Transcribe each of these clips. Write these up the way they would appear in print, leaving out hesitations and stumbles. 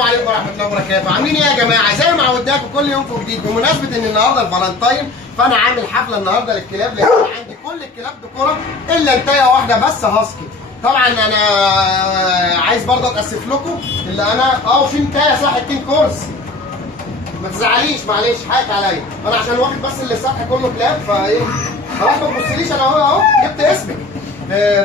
السلام عليكم ورحمة الله وبركاته. عاملين ايه يا جماعة؟ زي ما عودناكم كل يوم في جديد، بمناسبة ان النهارده الفالنتاين فانا عامل حفلة النهارده للكلاب، لان عندي كل الكلاب دكورة الا انتايه واحدة بس هاسكي. طبعا انا عايز برضه اتاسف لكم اللي انا في انتايه صح 2 كورس. ما تزعليش معلش حقك عليا، انا عشان واخد بس اللي السطح كله كلاب فايه خلاص ما تبصليش، انا اهو جبت اسمك.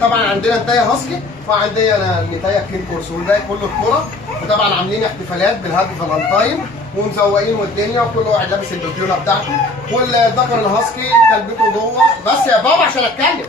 طبعا عندنا انتايه هاسكي وعندي انا النتايه كين كورس والباقي كله الكوره. وطبعا عاملين احتفالات بالهابي فالنتاين ومزوقين والدنيا وكل واحد لابس البيبيونه بتاعته، والذكر الهاسكي كلبته جوه. بس يا بابا عشان اتكلم.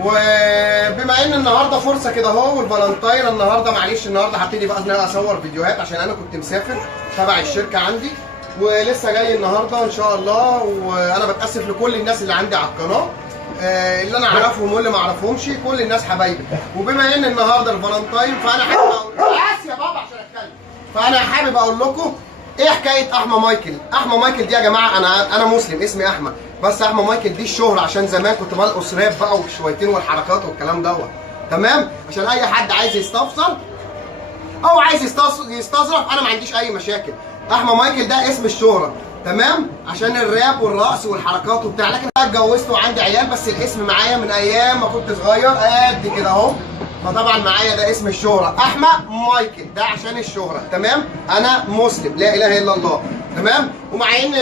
وبما ان النهارده فرصه كده اهو والفالنتاين النهارده، معلش النهارده هبتدي بقى ان انا اصور فيديوهات عشان انا كنت مسافر تبع الشركه عندي ولسه جاي النهارده ان شاء الله. وانا بتاسف لكل الناس اللي عندي على القناه، اللي انا اعرفهم واللي ما اعرفهمش، كل الناس حبايبي. وبما ان النهارده الفالنتاين فانا حابب اقول بس يا بابا عشان اتكلم، فانا حابب اقول لكم ايه حكايه احمى مايكل. احمى مايكل دي يا جماعه انا مسلم اسمي احمى، بس احمى مايكل دي الشهره عشان زمان كنت بلقص راب بقى وشويتين والحركات والكلام دوت، تمام؟ عشان اي حد عايز يستفسر او عايز يستظرف انا ما عنديش اي مشاكل. احمى مايكل ده اسم الشهره، تمام؟ عشان الراب والرقص والحركات وبتاع. لكن انا اتجوزت وعندي عيال، بس الاسم معايا من ايام ما كنت صغير قد كده اهو، فطبعا معايا ده اسم الشهره احمى مايكل ده عشان الشهره، تمام؟ انا مسلم لا اله الا الله، تمام؟ ومع ان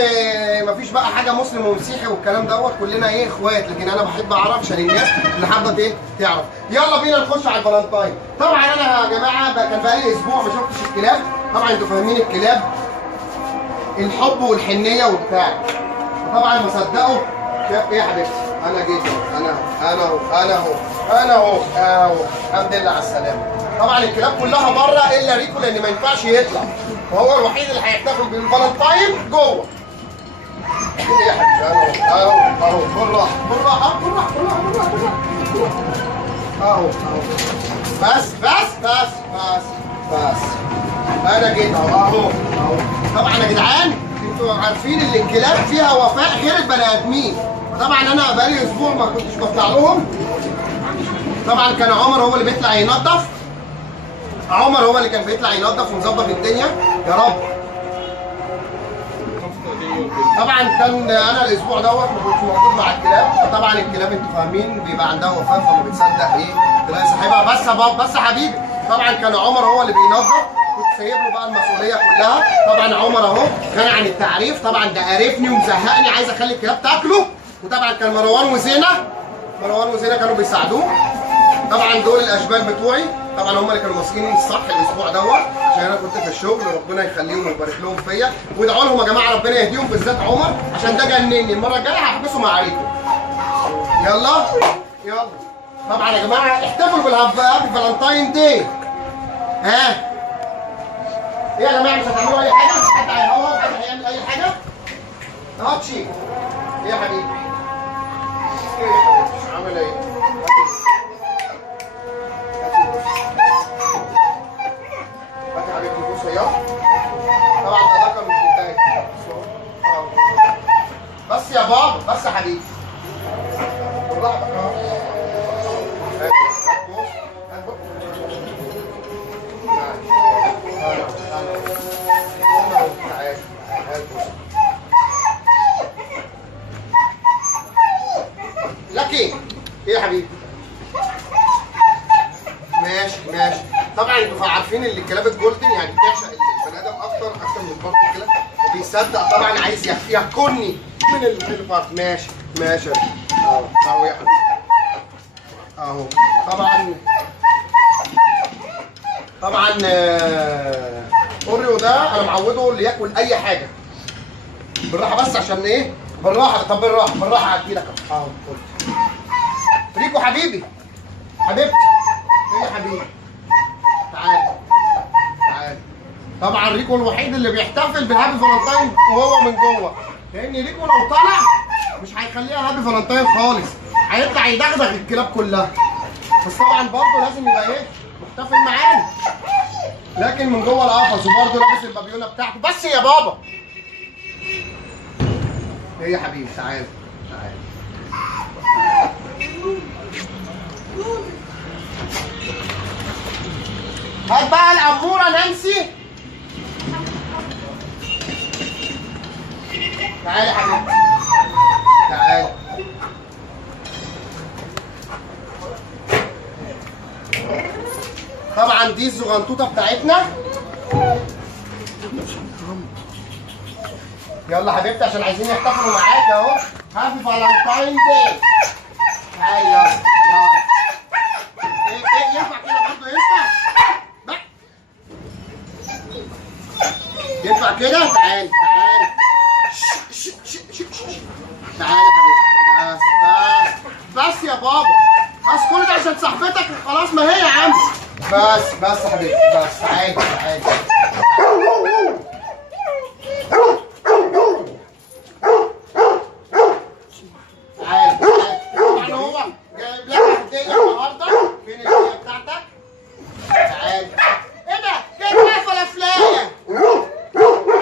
مفيش بقى حاجه مسلم ومسيحي والكلام دوت، كلنا ايه اخوات، لكن انا بحب اعرف عشان الناس اللي حابه ايه تعرف. يلا بينا نخش على الفالنتاين. طبعا انا يا جماعه كان بقالي اسبوع ما شفتش الكلاب، طبعا انتوا فاهمين الكلاب الحب والحنيه وبتاع. طبعا ما صدقوا شاف ايه يا حبيبتي، انا جيت انا اهو الحمد لله على السلامه. طبعا الكلاب كلها بره الا ريكو لان ما ينفعش يطلع، وهو الوحيد اللي هيحتفل بالفالنتاين جوه. ايه يا حبيبتي اهو بالراحه اهو بس انا جيت اهو. طبعا يا جدعان انتوا عارفين ان الكلاب فيها وفاء غير البني ادمين، طبعا انا بقالي اسبوع ما كنتش بطلع لهم. طبعا كان عمر هو اللي بيطلع ينظف، عمر هو اللي كان بيطلع ينظف ومظبط الدنيا يا رب. طبعا كان انا الاسبوع دوت ما كنتش موجود مع الكلاب، فطبعا الكلاب انتوا فاهمين بيبقى عندها وفاه فما بتصدق ايه تلاقي صاحبها. بس يا بابا بس يا حبيبي، طبعا كان عمر هو اللي بينظف، كنت سايب له بقى المسؤوليه كلها. طبعا عمر اهو غني عن التعريف، طبعا ده قرفني ومزهقني عايز اخلي الكلاب تاكله. وطبعا كان مروان وزينه كانوا بيساعدوه. طبعا دول الاشبال بتوعي، طبعا هم اللي كانوا ماسكين الصح الاسبوع دوت عشان انا كنت في الشغل، ربنا يخليهم ويبارك لهم فيا. وادعوا لهم يا جماعه ربنا يهديهم، بالذات عمر عشان ده جنني. المره الجايه هحبسه مع ريكو. يلا طبعا يا جماعه احتفلوا بالهابي فالنتاين داي. ها ايه يا جماعه، مش هتعملوا اي حاجه؟ مش حد هيهوهو، حد هيعمل اي حاجه؟ هاتشي ايه يا حبيبي؟ عامل ايه؟ هاتي يا حبيبتي بوسه يلا. طبعا ده ذكر مش منتهي. بس يا بابا بس يا حبيبي بالراحه بقى. لكي ايه يا حبيبي؟ ماشي. طبعا انتوا عارفين ان الكلاب الجولدن يعني بتعشق البني ادم اكتر من البارت كده، وبيصدق طبعا عايز ياكلني من البارت. ماشي اهو يا حبيبي اهو. طبعا اوريو ده انا معوده اللي ياكل اي حاجه. بالراحه بس عشان ايه؟ بالراحه. طب بالراحه هاكلك اهو. ريكو حبيبي حبيبتي ايه يا حبيبي؟ تعال. طبعا ريكو الوحيد اللي بيحتفل بالهابي فالنتاين وهو من جوه، لان ريكو لو طلع مش هيخليها هابي فالنتاين خالص، هيطلع يدغدغ الكلاب كلها. بس طبعا برضه لازم يبقى ايه محتفل معانا، لكن من جوه القفص وبرضه لابس البابيونه بتاعته. بس يا بابا ايه يا حبيبي؟ تعال. هات بقى الاموره نانسي تعالي يا حبيبتي، تعالي. طبعا دي الزغنطوطه بتاعتنا. يلا حبيبتي عشان عايزين يحتفلوا معاك اهو. هابي فالنتاين داي. تعالي يلا يلا. ايه ينفع كده برضه؟ ينفع؟ بقى ينفع كده؟ تعالي تعالي. تعالي يا حبيبتي. بس يا بابا، بس كل ده عشان صاحبتك خلاص. ما هي يا عم. بس يا حبيبتي، بس تعالي تعالي. طبعا هو جايب لك هديه النهارده. فين الهديه بتاعتك؟ تعالي. ايه ده؟ جايب لها فلافلايه.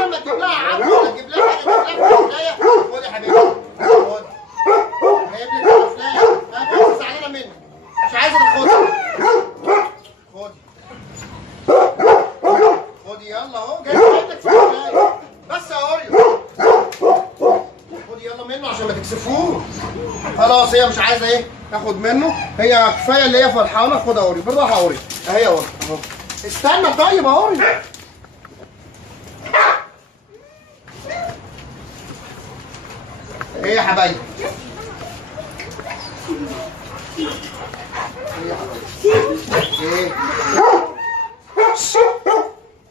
لما تجيب لها عبد ولا تجيب لها حاجه تجيب لها فلافلايه. خد يا حبيبتي، خد. جايب لك فلافلايه. انا كنت زعلانه منك، مش عايزه تاخدها. خدي يلا اهو، جايب لك فلافلايه. بس يا اوريو، خدي يلا منه عشان ما تكسفوه. خلاص هي مش عايزه ايه تاخد منه، هي كفايه اللي هي فرحانه. خد يا اوريو بالراحه يا اوريو، اهي يا اوريو اهو. استنى طيب يا اوريو. ايه يا حبايبي؟ ايه يا حبايبي؟ ايه؟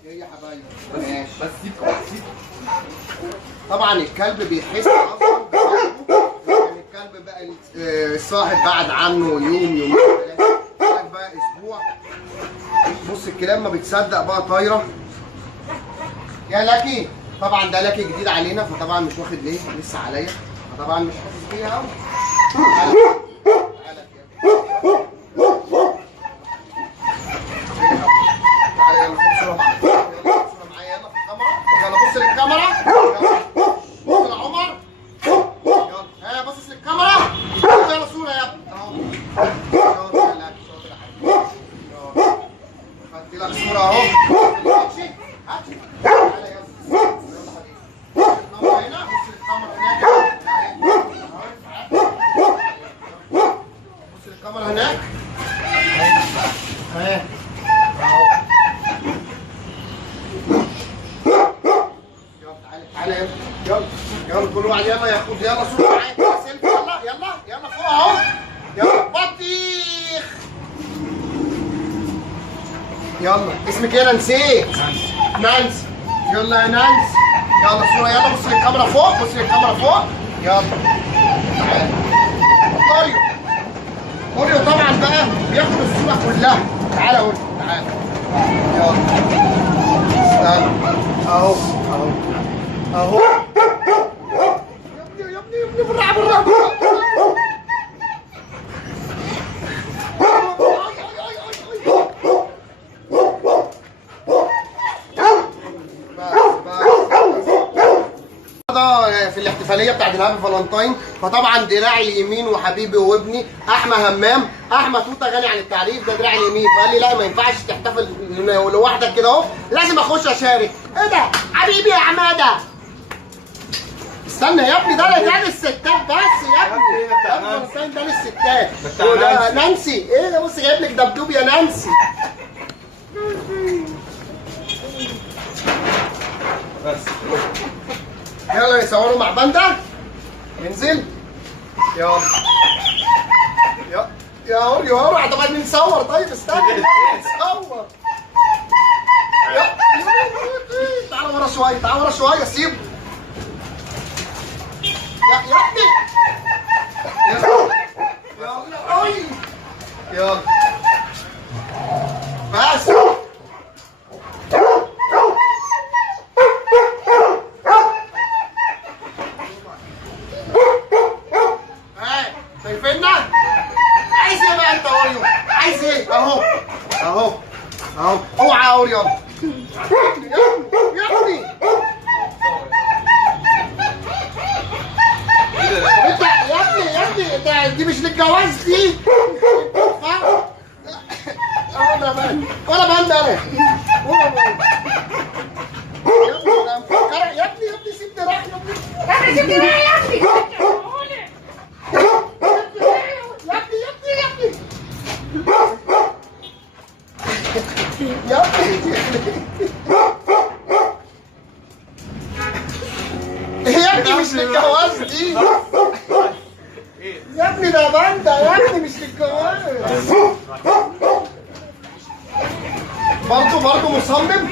ايه يا حبايبي؟ ماشي بس طبعا الكلب بيحس اصلا يعني الكلب بقى الصاحب بعد عنه يوم ثلاثه بقى اسبوع. بص الكلاب ما بتصدق بقى طايره. يا لاكي طبعا ده لاكي جديد علينا، فطبعا مش واخد ليه لسه عليا، فطبعا مش حاسس بيها قوي. تعالى يلا خد صوره معايا. يلا في الكاميرا، يلا بص للكاميرا. بص يا عمر، يلا ها بص للكاميرا. يلا صوره يا ابني اهو. يلا شاطر يا حبيبي. خدت لك صوره اهو. امشي امشي. تعالى يلا يلا حبيبي. نور هنا. بص للكاميرا هناك. بص للكاميرا هناك. اهي تعالى يلا يلا كل واحد يلا ياخد يلا صوره معايا كده سيلفي. يلا فوق اهو. يلا بطيخ. يلا اسمك ايه؟ انا نسيت. نانسي. يلا يا نانسي يلا صوره. يلا بص للكاميرا فوق، بص للكاميرا فوق. يلا تعالى. اوريو طبعا بقى بياخد الصوره كلها. تعالى اوريو تعالى. يلا استنى اهو اهو. يا ابني بالراحه. في الاحتفاليه بتاعت الهابي فالنتاين، فطبعا دراعي اليمين وحبيبي وابني احمد همام. احمد توته غني عن التعريف، ده دراعي اليمين. فقال لي لا ما ينفعش تحتفل لوحدك كده اهو، لازم اخش اشارك. ايه ده حبيبي يا حماده؟ استنى يا ابني، ده للستات بس يا ابني. ده للستات. نانسي ايه ده؟ بص جايب لك دبدوب يا نانسي. بس يلا يصوروا مع باندا. ينزل يلا يا اوريو اروح. طب بنصور. طيب استنى نصور. تعالى ورا شويه، تعالى ورا شويه. سيبه يا ابني. يلا بس شايفيننا؟ عايز ايه بقى انت اوريو؟ عايز ايه؟ اهو اوعى يا اوريو. يا ابني انت يا ابني انت دي مش للجواز دي. انا بقى ولا بند انا يا ابني سيبني راح يا ابني. يا ابني يا ابني مش للجواز دي يا ابني، ده باندا يا ابني مش للجواز. برضه مصمم